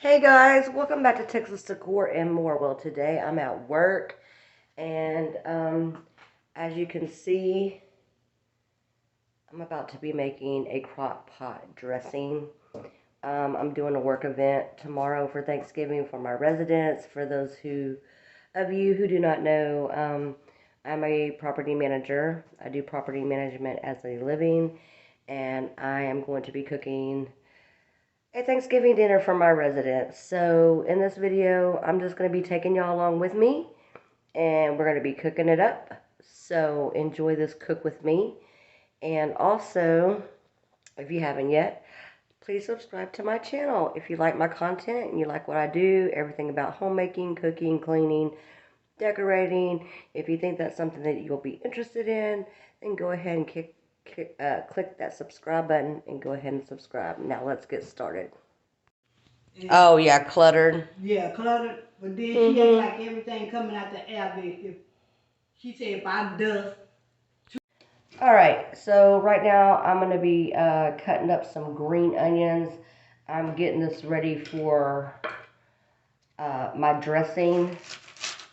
Hey guys, welcome back to Texas Decor and More. Well, today I'm at work, and as you can see, I'm about to be making a crock pot dressing. I'm doing a work event tomorrow for Thanksgiving for my residents. For those of you who do not know, I'm a property manager. I do property management as a living, and I am going to be cooking a Thanksgiving dinner for my residents. So in this video, I'm just going to be taking y'all along with me, and we're going to be cooking it up. So enjoy this cook with me. And also, if you haven't yet, please subscribe to my channel. If you like my content and you like what I do, everything about homemaking, cooking, cleaning, decorating, if you think that's something that you'll be interested in, then go ahead and click that subscribe button and go ahead and subscribe. Now let's get started. Oh yeah, cluttered. Yeah, cluttered. But then she act like everything coming out the air. She said if I dust. Alright, so right now I'm going to be cutting up some green onions. I'm getting this ready for my dressing.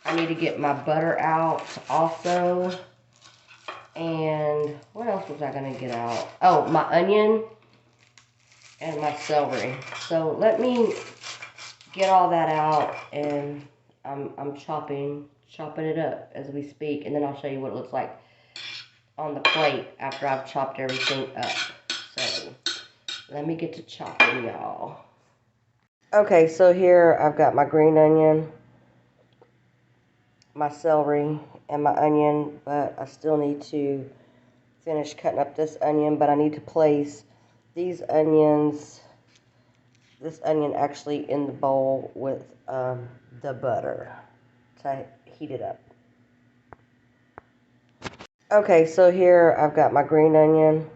I need to get my butter out also. And what else was I going to get out? Oh, my onion and my celery. So let me get all that out, and I'm chopping it up as we speak, and then I'll show you what it looks like on the plate after I've chopped everything up. So let me get to chopping, y'all. Okay, so here I've got my green onion, my celery, and my onion, but I still need to finish cutting up this onion, but I need to place this onion actually in the bowl with the butter to heat it up. Okay, so here I've got my green onion,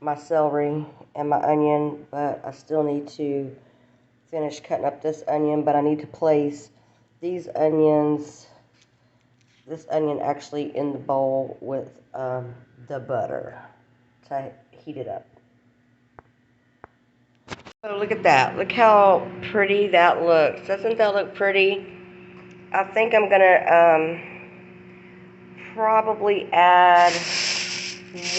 my celery, and my onion, but I still need to finish cutting up this onion, but I need to place this onion actually in the bowl with the butter to heat it up. So look at that. Look how pretty that looks. Doesn't that look pretty? I think I'm gonna probably add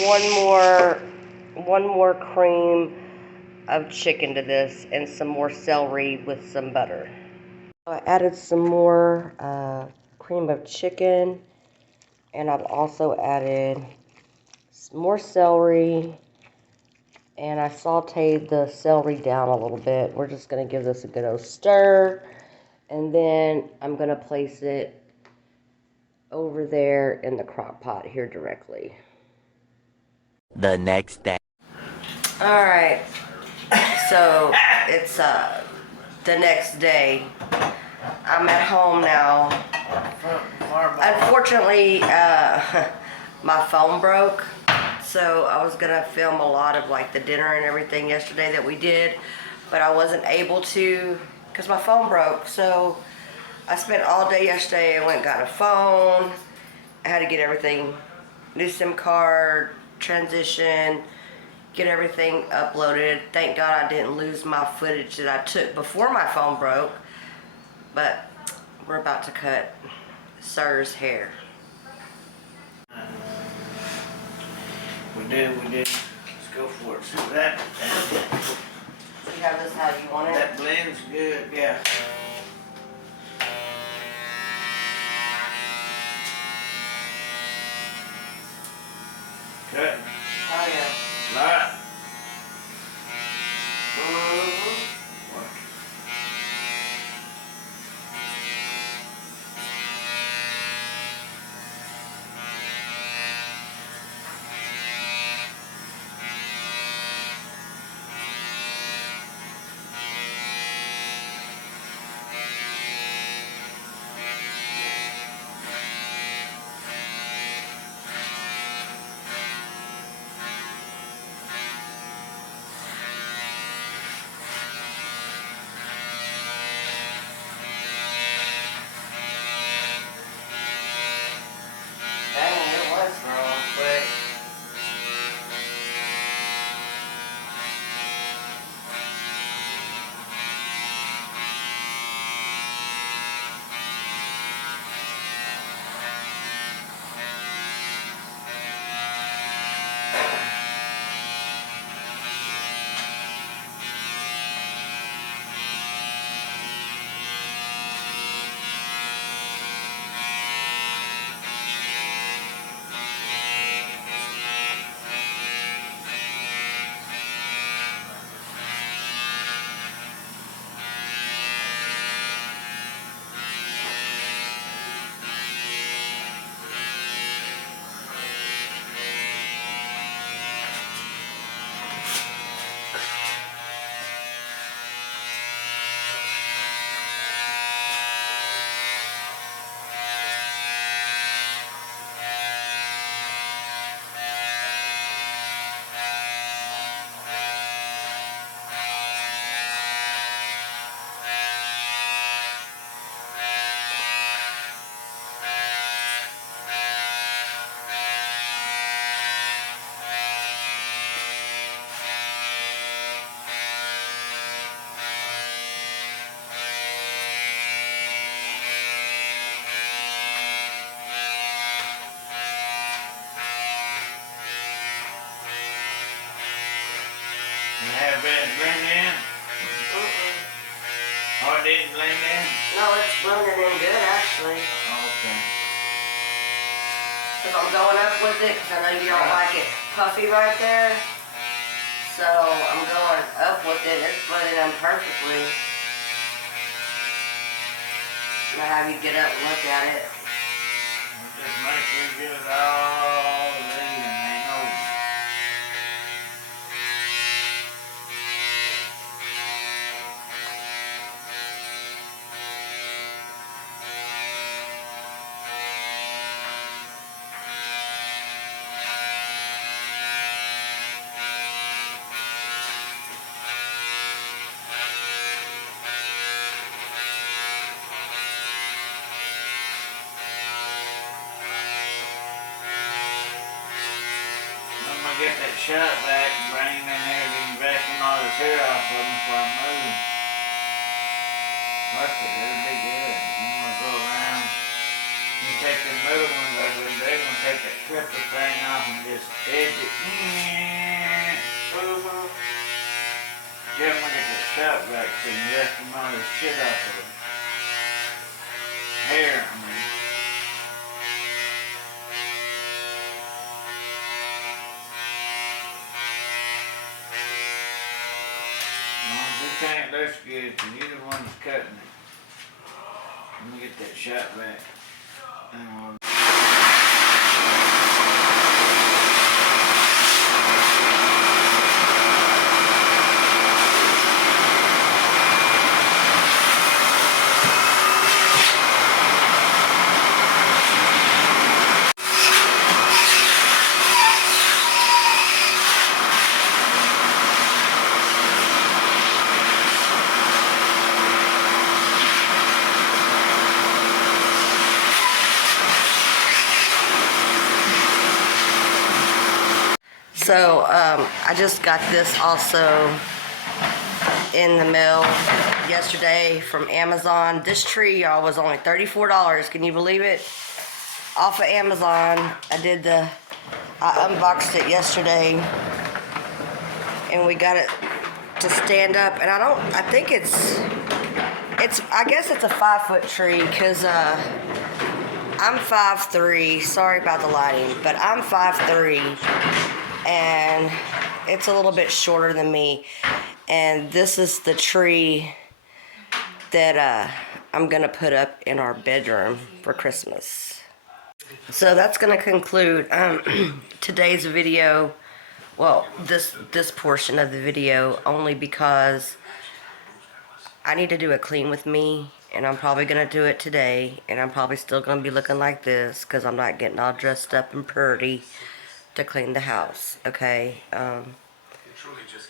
one more cream of chicken to this and some more celery with some butter. I added some more cream of chicken, and I've also added some more celery, and I sauteed the celery down a little bit. We're just going to give this a good old stir, and then I'm going to place it over there in the crock pot here directly. The next day. Alright, so it's the next day. I'm at home now. Unfortunately, my phone broke, so I was gonna film a lot of like the dinner and everything yesterday that we did, but I wasn't able to because my phone broke. So I spent all day yesterday. I went and got a phone. I had to get everything, new SIM card, transition, get everything uploaded. Thank God I didn't lose my footage that I took before my phone broke. But we're about to cut Sir's hair. We did. Let's go for it. See that? You have this how you want it? That blends good, yeah. Cut. Oh yeah. Alright. rained in? No, it's blending in good actually. Okay. Cause I'm going up with it, cause I know you don't like it puffy right there. So I'm going up with it. It's blending in perfectly. I'm gonna have you get up and look at it. Just make sure you get it all leaving, ain't no. I'm gonna get that shut back and bring him in here and vacuum all his hair off of him before I move. Work it, it'll be good. You wanna go around, you take the middle ones, like when they're gonna take that clipper thing off and just edge it. Then we get that shut back so you vacuum all this shit off of him. Hair, I mean. You can't, that's good, cause you're the one that's cutting it. Let me get that shot back. And we'll So, I just got this also in the mail yesterday from Amazon. This tree, y'all, was only $34. Can you believe it? Off of Amazon. I unboxed it yesterday. And we got it to stand up. And I think I guess it's a 5-foot tree because, I'm 5'3". Sorry about the lighting, but I'm 5'3". And it's a little bit shorter than me. And this is the tree that I'm gonna put up in our bedroom for Christmas. So that's gonna conclude today's video. Well, this portion of the video, only because I need to do a clean with me, and I'm probably gonna do it today, and I'm probably still gonna be looking like this because I'm not getting all dressed up and pretty to clean the house. Okay,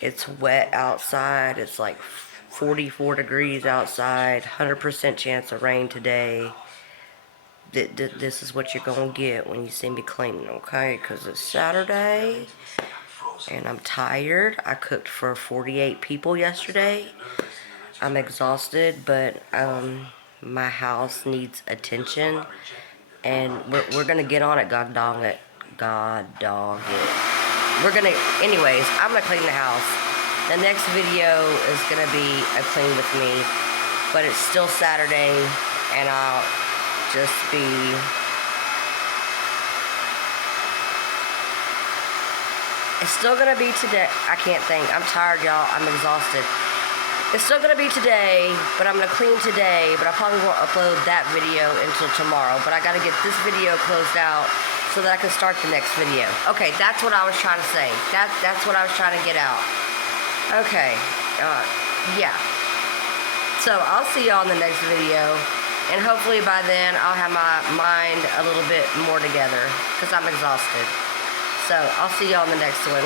it's wet outside. It's like 44 degrees outside, 100% chance of rain today. This is what you're gonna get when you see me cleaning, okay? Because it's Saturday and I'm tired. I cooked for 48 people yesterday. I'm exhausted, but my house needs attention, and we're gonna get on it. God dog it. Anyways, I'm gonna clean the house. The next video is gonna be a clean with me, but it's still Saturday, and I'll just be it's still gonna be today. I can't think. I'm tired, y'all. I'm exhausted. It's still gonna be today, but I'm gonna clean today, but I probably won't upload that video until tomorrow. But I gotta get this video closed out so that I can start the next video. Okay, that's what I was trying to say. That's what I was trying to get out. Okay, yeah. So I'll see y'all in the next video, and hopefully by then I'll have my mind a little bit more together because I'm exhausted. So I'll see y'all in the next one.